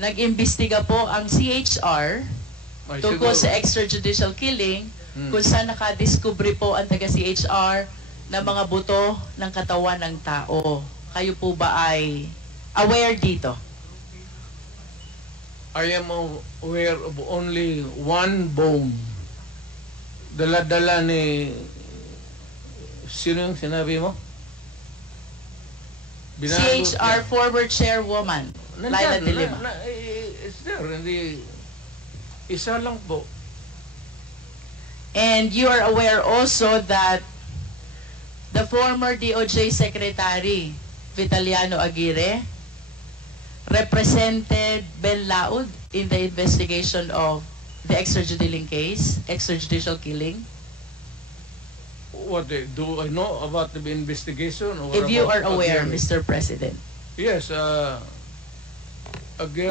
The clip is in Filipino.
nag-imbestiga po ang CHR tungkol sa extrajudicial killing kung saan nakadiskubre po ang taga-CHR na mga buto ng katawan ng tao. Kayo po ba ay aware dito? I am aware of only one bone. Dala-dala ni... Sino yung sinabi mo? CHR former chairwoman, Laila De Lima. It's there. Hindi, isa lang po. And you are aware also that the former DOJ Secretary, Vitaliano Aguirre, represented Ben Laud in the investigation of the extrajudicial killing? What do I know about the investigation? Or if you are aware, Mr. President. Yes, again.